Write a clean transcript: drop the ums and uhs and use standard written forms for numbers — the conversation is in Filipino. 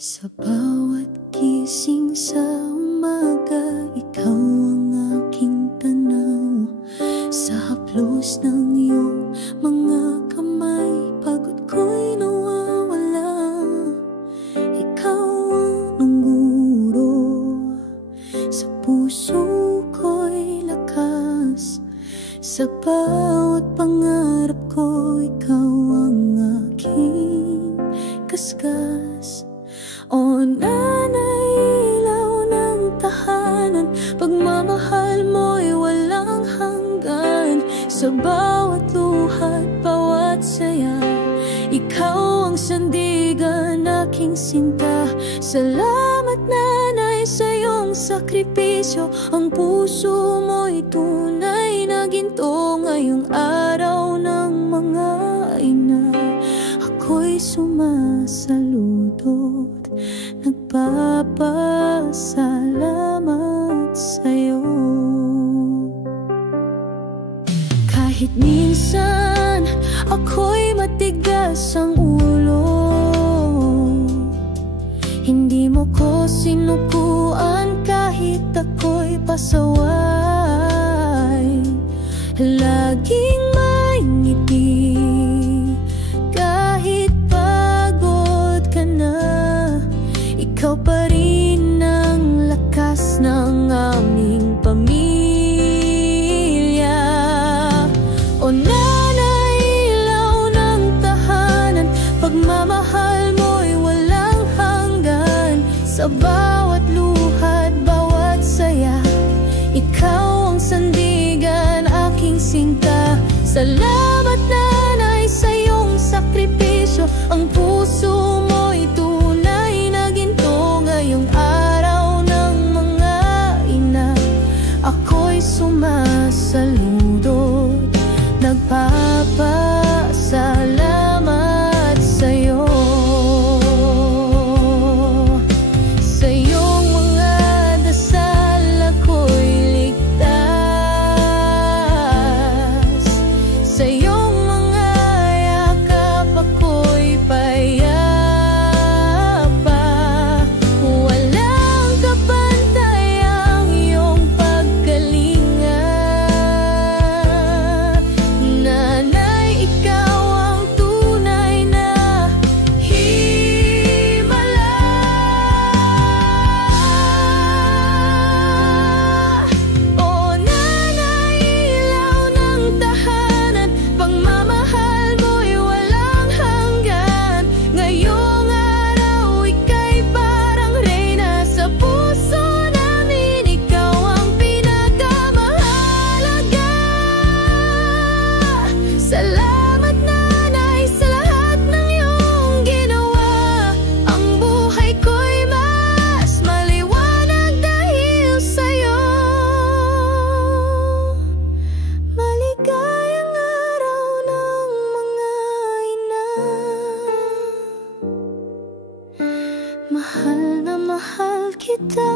Sa bawat gising sa umaga, ikaw ang aking tanaw. Sa haplos ng iyong mga kamay, pagod ko'y nawawala. Ikaw ang nungguro, sa puso ko'y lakas. Sa bawat pangarap ko, ikaw ang aking kaskas. O nanay, ilaw ng tahanan, pagmamahal mo'y walang hanggan. Sa bawat luha't bawat saya, ikaw ang sandigan, aking sinta. Salamat nanay sa iyong sakripisyo, ang puso mo'y tunay na ginto. Ngayong araw ng mga ina, ako'y sumasaludo, nagpapasalamat sa'yo. Kahit minsan ako'y matigas ang ulo, hindi mo ko sinukuan kahit ako'y pasaway. Laging may ngiti kahit pagod ka na, ikaw pa rin ang lakas ng aming pamilya. O nanay, ilaw ng tahanan, pagmamahal mo'y walang hanggan. Sa bawat luha't bawat saya, ikaw ang sandigan, aking sinta. Salamat nanay sa iyong sakripisyo, ang puso mo'y tunay na ginto. Ngayong araw ng mga ina, ako'y sumasaludo, nagpapasalamat sa'yo. Sa iyong mga dasal ako'y ligtas, sa iyong mga yakap ako'y payapa. Walang kapantay ang iyong pagkalinga. Nanay, ikaw ang tunay na himala. O nanay, ilaw ng tahanan, pagmamahal mo'y walang hanggan. Ngayong araw, ika'y parang reyna sa puso namin, ikaw ang pinakamahalaga. Salamat nanay sa lahat ng iyong ginawa, ang buhay ko'y mas maliwanag dahil sa'yo. Maligayang araw ng mga ina, mahal na mahal kita.